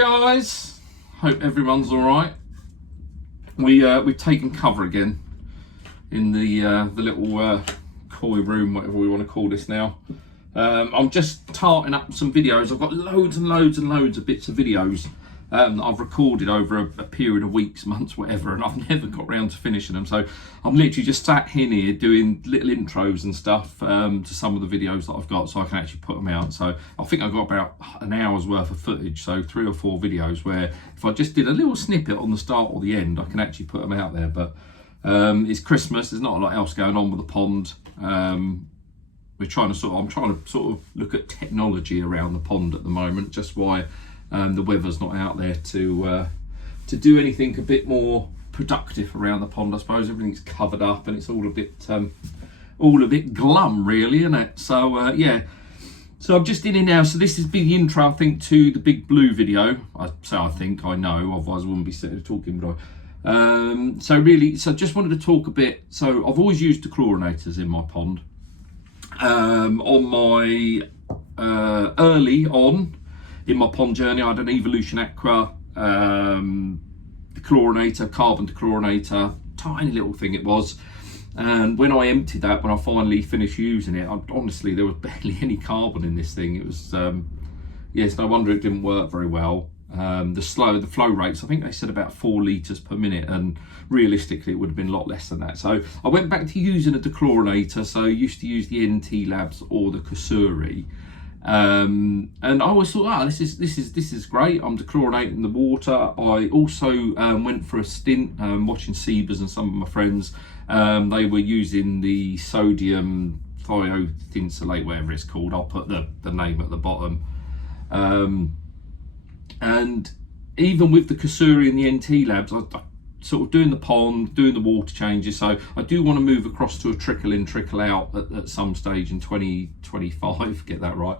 guys, hope everyone's all right. We've taken cover again in the little koi room, whatever we want to call this now. I'm just tarting up some videos. I've got loads and loads and loads of bits of videos that I've recorded over a period of weeks, months, whatever, and I've never got around to finishing them. So I'm literally just sat here doing little intros and stuff to some of the videos that I've got, so I can actually put them out. So I think I've got about an hour's worth of footage, so 3 or 4 videos where if I just did a little snippet on the start or the end, I can actually put them out there. But it's Christmas, there's not a lot else going on with the pond. I'm trying to sort of look at technology around the pond at the moment, just why the weather's not out there to do anything a bit more productive around the pond. I suppose everything's covered up and it's all a bit glum, really, isn't it? So yeah, so I'm just in here now. So this has been the intro, I think, to the Big Blue video. I think I know, otherwise I wouldn't be sitting here talking, would I? So just wanted to talk a bit. So I've always used dechlorinators in my pond. On my early on in my pond journey, I had an Evolution Aqua dechlorinator, carbon dechlorinator, tiny little thing it was. And when I emptied that, when I finally finished using it, honestly, there was barely any carbon in this thing. It was, yes, no wonder it didn't work very well. The flow rates, I think they said about 4 litres per minute, and realistically it would have been a lot less than that. So I went back to using a dechlorinator. So I used to use the NT Labs or the Chlorine. And I always thought, this is great. I'm dechlorinating the water. I also went for a stint watching Seabers and some of my friends. They were using the sodium thiothincylate, whatever it's called. I'll put the name at the bottom. And even with the Chlorine and the NT Labs, I sort of doing the pond, doing the water changes. So I do want to move across to a trickle in, trickle out at some stage in 2025, get that right.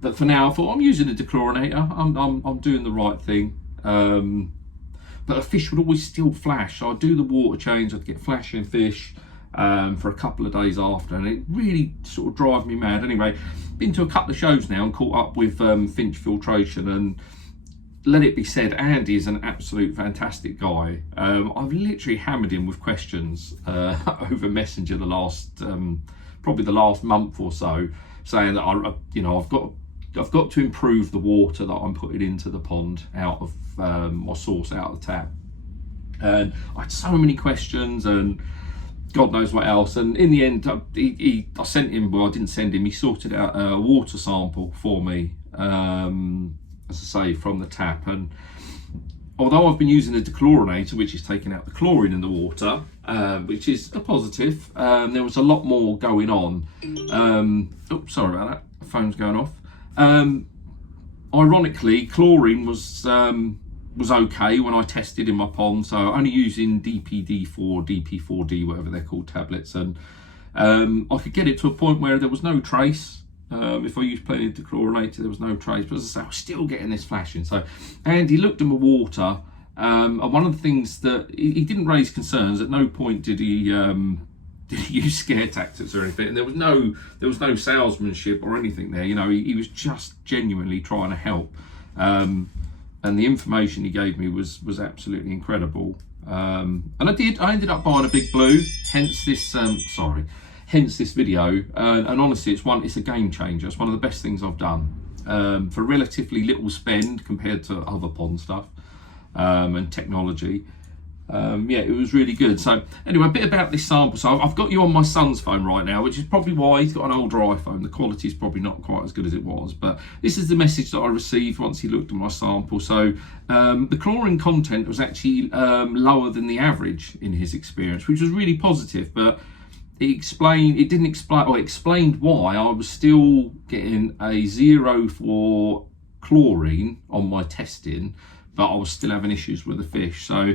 But for now, I thought I'm using a dechlorinator. I'm doing the right thing. But a fish would always still flash. So I'd do the water change, I'd get flashing fish for a couple of days after, and it really sort of drives me mad. Anyway, been to a couple of shows now and caught up with Finch Filtration, and let it be said, Andy is an absolute fantastic guy. I've literally hammered him with questions over Messenger probably the last month or so, saying that I've got to improve the water that I'm putting into the pond out of my source, out of the tap. And I had so many questions and God knows what else. And in the end, I sent him. Well, I didn't send him. He sorted out a water sample for me. As I say, from the tap. And although I've been using the dechlorinator, which is taking out the chlorine in the water, which is a positive, there was a lot more going on. Oops, sorry about that, the phone's going off. Ironically, chlorine was okay when I tested in my pond, so only using DPD4, DP4D, whatever they're called, tablets, and I could get it to a point where there was no trace. If I used plenty of dechlorinator, there was no trace, but as I say, I was still getting this flashing. So Andy looked at my water, and one of the things that he didn't raise concerns. At no point did he use scare tactics or anything, and there was no salesmanship or anything there. You know, he was just genuinely trying to help, and the information he gave me was absolutely incredible. And I ended up buying a Big Blue, hence this video, and honestly it's a game changer. It's one of the best things I've done for relatively little spend compared to other pond stuff and technology. Yeah, it was really good. So anyway, a bit about this sample. So I've got you on my son's phone right now, which is probably why he's got an older iPhone. The quality is probably not quite as good as it was, but this is the message that I received once he looked at my sample. So the chlorine content was actually lower than the average in his experience, which was really positive, but it explained why I was still getting a 0 for chlorine on my testing, but I was still having issues with the fish. So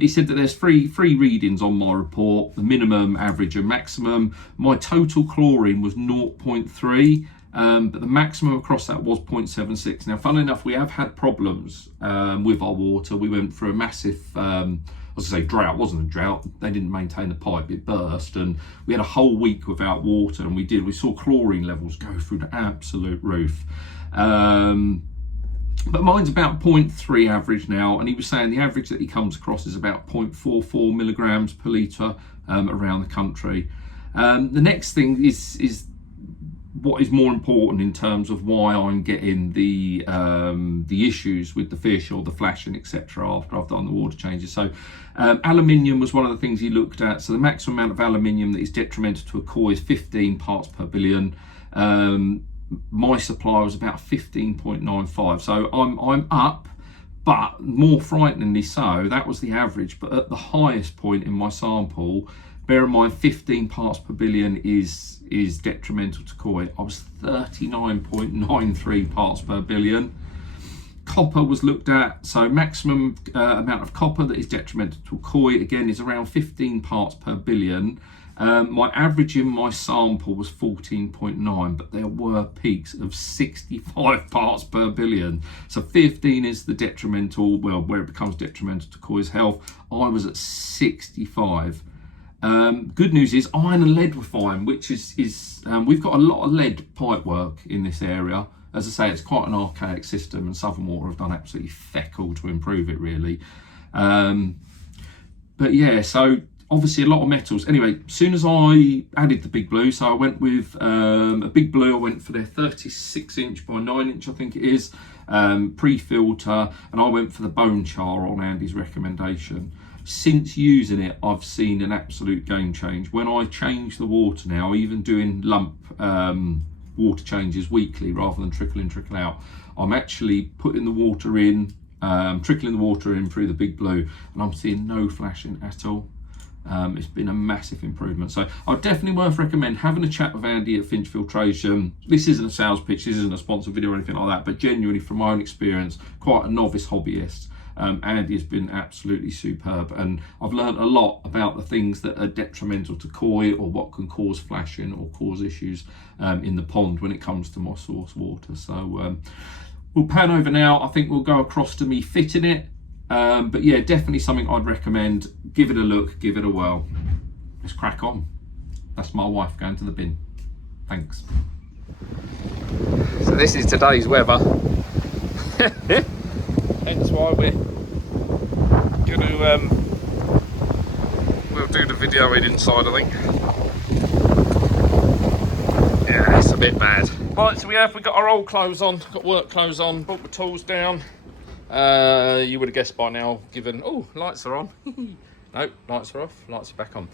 he said that there's three readings on my report: the minimum, average, and maximum. My total chlorine was 0.3, but the maximum across that was 0.76. Now, funnily enough, we have had problems with our water. We went through a massive was going to say drought, wasn't a drought, they didn't maintain the pipe, it burst, and we had a whole week without water, and we saw chlorine levels go through the absolute roof. But mine's about 0.3 average now, and he was saying the average that he comes across is about 0.44 milligrams per litre around the country. The next thing is what is more important in terms of why I'm getting the issues with the fish or the flashing, etc. after I've done the water changes. So aluminium was one of the things he looked at. So the maximum amount of aluminium that is detrimental to a koi is 15 parts per billion. My supply was about 15.95, so I'm up, but more frighteningly so, that was the average. But at the highest point in my sample, bear in mind 15 parts per billion is detrimental to koi, I was 39.93 parts per billion. Copper was looked at, so maximum amount of copper that is detrimental to koi again is around 15 parts per billion. My average in my sample was 14.9, but there were peaks of 65 parts per billion. So 15 is the detrimental, well, where it becomes detrimental to koi's health. I was at 65. Good news is iron and lead were fine, which is we've got a lot of lead pipe work in this area. As I say, it's quite an archaic system, and Southern Water have done absolutely feck all to improve it, really. But yeah, so obviously a lot of metals. Anyway, as soon as I added the Big Blue, so I went with a Big Blue, I went for their 36 inch by 9 inch, I think it is, pre-filter, and I went for the bone char on Andy's recommendation. Since using it, I've seen an absolute game change. When I change the water now, even doing lump water changes weekly rather than trickle in, trickle out, I'm actually putting the water in, trickling the water in through the Big Blue, and I'm seeing no flashing at all. It's been a massive improvement, so I'd definitely worth recommend having a chat with Andy at Finch Filtration. This isn't a sales pitch, this isn't a sponsored video or anything like that, but genuinely from my own experience, quite a novice hobbyist, Andy has been absolutely superb, and I've learned a lot about the things that are detrimental to koi or what can cause flashing or cause issues in the pond when it comes to my source water. So we'll pan over now. I think we'll go across to me fitting it. But yeah, definitely something I'd recommend. Give it a look, give it a whirl. Let's crack on. That's my wife going to the bin. Thanks. So this is today's weather. Hence why we're gonna we'll do the video inside, I think. Yeah, it's a bit bad. Right, so we've got our old clothes on, got work clothes on, brought the tools down. You would have guessed by now, given, oh, lights are on. No, lights are off, lights are back on.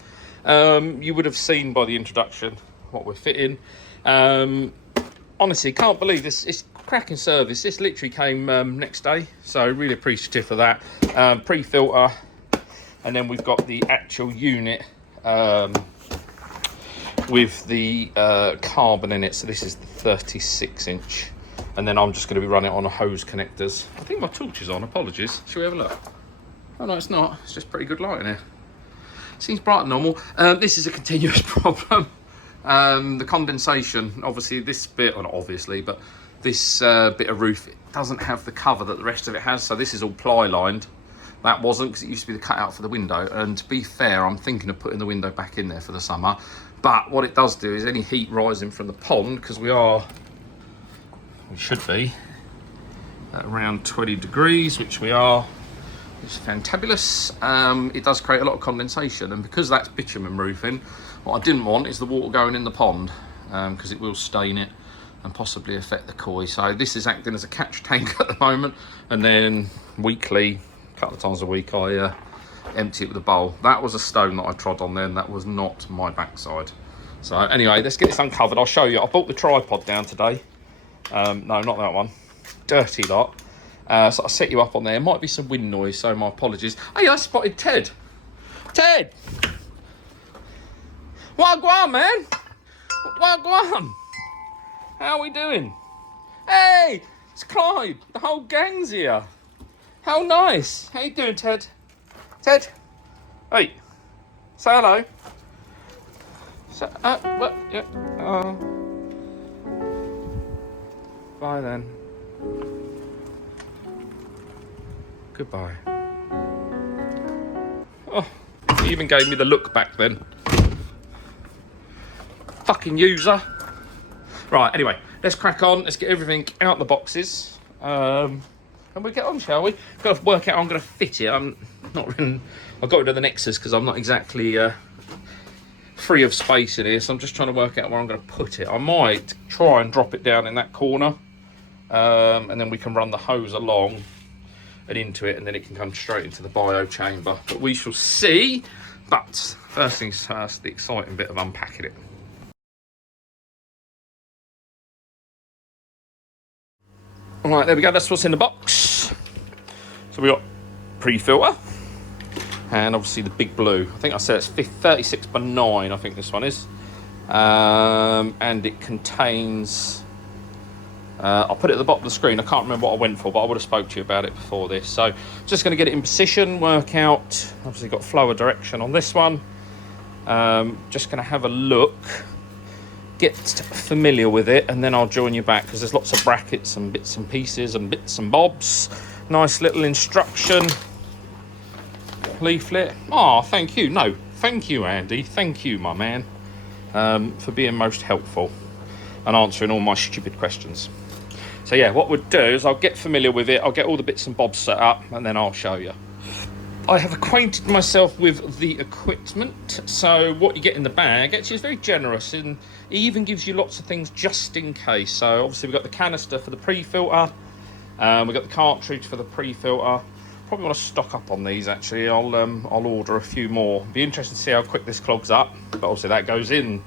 You would have seen by the introduction what we're fitting. Honestly, can't believe this. It's cracking service. This literally came next day, so really appreciative of that. Pre-filter, and then we've got the actual unit with the carbon in it. So this is the 36 inch. And then I'm just going to be running it on a hose connectors. I think my torch is on, apologies. Shall we have a look? Oh no, it's not. It's just pretty good light in here. Seems bright and normal. This is a continuous problem. The condensation, obviously this bit, or not obviously, but this bit of roof, it doesn't have the cover that the rest of it has. So this is all ply lined. That wasn't, because it used to be the cutout for the window. And to be fair, I'm thinking of putting the window back in there for the summer. But what it does do is any heat rising from the pond, because we should be at around 20 degrees, which we are. It's fantabulous. It does create a lot of condensation, and because that's bitumen roofing, what I didn't want is the water going in the pond, because it will stain it and possibly affect the koi. So this is acting as a catch tank at the moment, and then weekly, a couple of times a week, I empty it with a bowl. That was a stone that I trod on then, that was not my backside. So anyway, let's get this uncovered. I'll show you. I bought the tripod down today. No, not that one. Dirty lot. So I'll set you up on there. Might be some wind noise, so my apologies. Hey, I spotted Ted. Ted! What go on, man? What go on? How are we doing? Hey, it's Clyde. The whole gang's here. How nice. How you doing, Ted? Ted? Hey, say hello. What? Yeah. Bye then. Goodbye. Oh, he even gave me the look back then. Fucking user. Right, anyway, let's crack on. Let's get everything out the boxes. And we'll get on, shall we? Got to work out how I'm going to fit it. I'm not really... I've got rid of the Nexus because I'm not exactly free of space in here, so I'm just trying to work out where I'm going to put it. I might try and drop it down in that corner, and then we can run the hose along and into it, and then it can come straight into the bio chamber. But we shall see. But first things first, the exciting bit of unpacking it. All right, there we go. That's what's in the box. So we got pre-filter, and obviously the big blue. I think I said it's 36 by 9. I think this one is, and it contains. I'll put it at the bottom of the screen. I can't remember what I went for, but I would have spoke to you about it before this. So just going to get it in position, work out. Obviously got flow of direction on this one. Just going to have a look. Get familiar with it, and then I'll join you back because there's lots of brackets and bits and pieces and bits and bobs. Nice little instruction leaflet. Oh, thank you. No, thank you, Andy. Thank you, my man, for being most helpful and answering all my stupid questions. So yeah, what we'll do is I'll get familiar with it. I'll get all the bits and bobs set up, and then I'll show you. I have acquainted myself with the equipment. So what you get in the bag actually is very generous, and it even gives you lots of things just in case. So obviously we've got the canister for the pre-filter. We've got the cartridge for the pre-filter. Probably want to stock up on these actually. I'll order a few more. Be interested to see how quick this clogs up. But obviously that goes in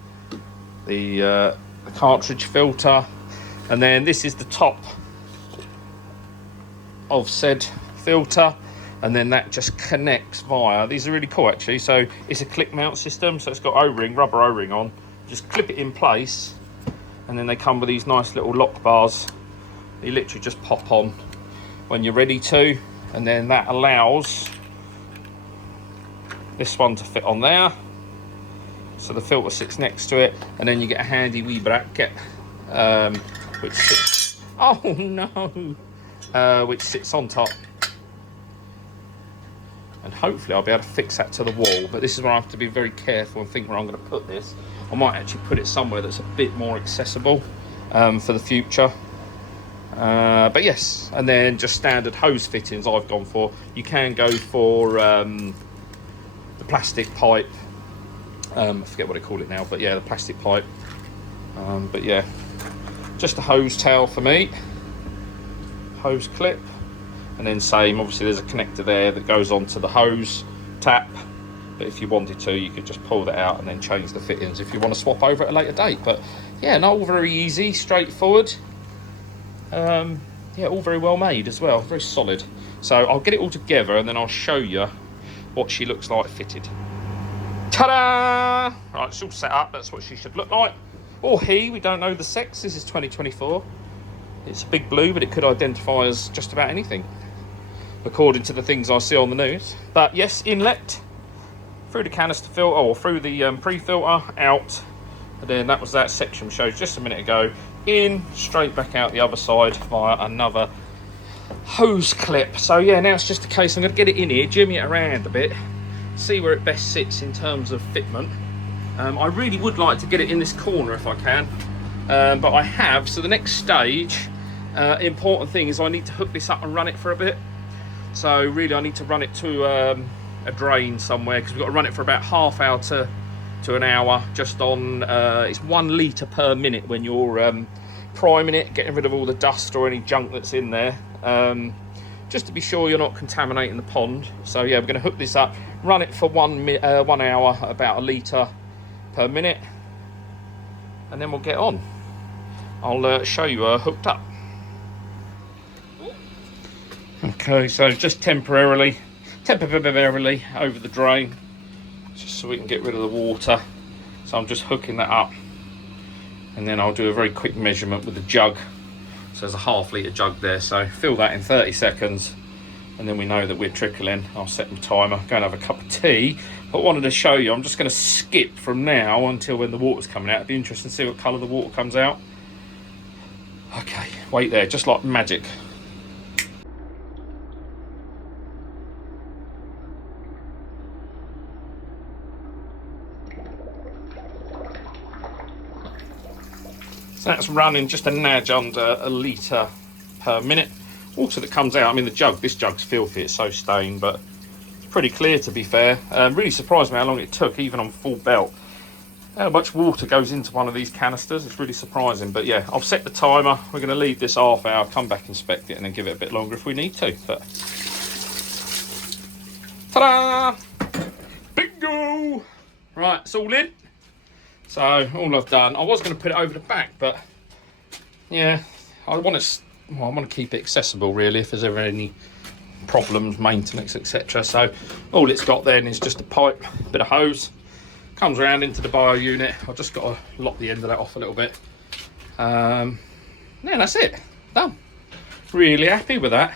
the cartridge filter. And then this is the top of said filter. And then that just connects via, these are really cool actually. So it's a clip mount system. So it's got O-ring, rubber O-ring on. Just clip it in place. And then they come with these nice little lock bars. You literally just pop on when you're ready to. And then that allows this one to fit on there. So the filter sits next to it. And then you get a handy wee bracket, which sits, oh no, which sits on top. And hopefully I'll be able to fix that to the wall, but this is where I have to be very careful and think where I'm going to put this. I might actually put it somewhere that's a bit more accessible for the future. But yes, and then just standard hose fittings I've gone for. You can go for the plastic pipe. I forget what they call it now, but yeah, the plastic pipe. But yeah, just a hose tail for me. Hose clip. And then same, obviously there's a connector there that goes onto the hose tap, but if you wanted to you could just pull that out and then change the fittings if you want to swap over at a later date. But yeah, not all very easy, straightforward. Yeah, all very well made as well, very solid. So I'll get it all together and then I'll show you what she looks like fitted. Ta-da! Right, it's all set up, that's what she should look like. Or he, we don't know the sex, this is 2024. It's a big blue, but it could identify as just about anything, according to the things I see on the news. But yes, inlet through the canister filter, or through the pre-filter, out, and then that was that section we showed just a minute ago, in, straight back out the other side via another hose clip. So yeah, now it's just a case, I'm going to get it in here, jimmy it around a bit, see where it best sits in terms of fitment. I really would like to get it in this corner if I can, but I have. So the next stage, important thing is I need to hook this up and run it for a bit. So really I need to run it to a drain somewhere, because we've got to run it for about half hour to an hour, just on it's 1 litre per minute when you're priming it, getting rid of all the dust or any junk that's in there, just to be sure you're not contaminating the pond. So yeah, we're going to hook this up, run it for 1 hour, about 1 litre per minute, and then we'll get on. I'll show you her hooked up. Okay, so just temporarily over the drain, just so we can get rid of the water. So I'm just hooking that up, and then I'll do a very quick measurement with the jug. So there's a ½ litre jug there, so fill that in 30 seconds, and then we know that we're trickling. I'll set the timer, go and have a cup of tea. But I wanted to show you, I'm just going to skip from now until when the water's coming out. It'd be interesting to see what colour the water comes out. Okay, wait there, just like magic. So that's running just a nudge under a litre per minute. Water that comes out, I mean this jug's filthy, it's so stained, but it's pretty clear to be fair. Really surprised me how long it took, even on full belt. How much water goes into one of these canisters, it's really surprising. But yeah, I've set the timer, we're going to leave this half hour, come back, inspect it, and then give it a bit longer if we need to. But ta-da! Bingo! Right, it's all in. So all I've done, I was going to put it over the back, but yeah, I want to keep it accessible really if there's ever any problems, maintenance, etc. So all it's got then is just a pipe, a bit of hose, comes around into the bio unit. I've just got to lock the end of that off a little bit. Yeah, that's it, done. Really happy with that.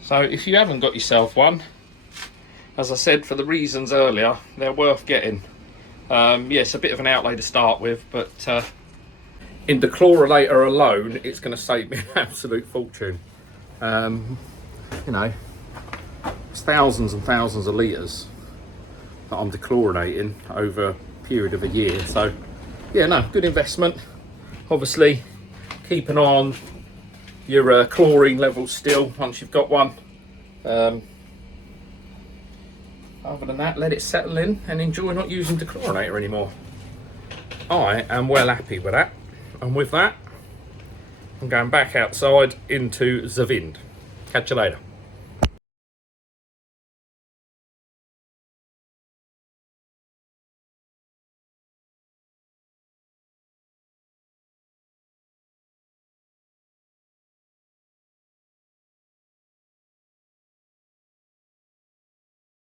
So if you haven't got yourself one, as I said, for the reasons earlier, they're worth getting. Yes, a bit of an outlay to start with, but in the chlorinator alone, it's going to save me an absolute fortune. You know, it's thousands and thousands of litres that I'm dechlorinating over a period of a year. So, yeah, no, good investment. Obviously, keep an eye on your chlorine levels still once you've got one. Other than that, let it settle in and enjoy not using the chlorinator anymore. I am well happy with that. And with that, I'm going back outside into the wind. Catch you later.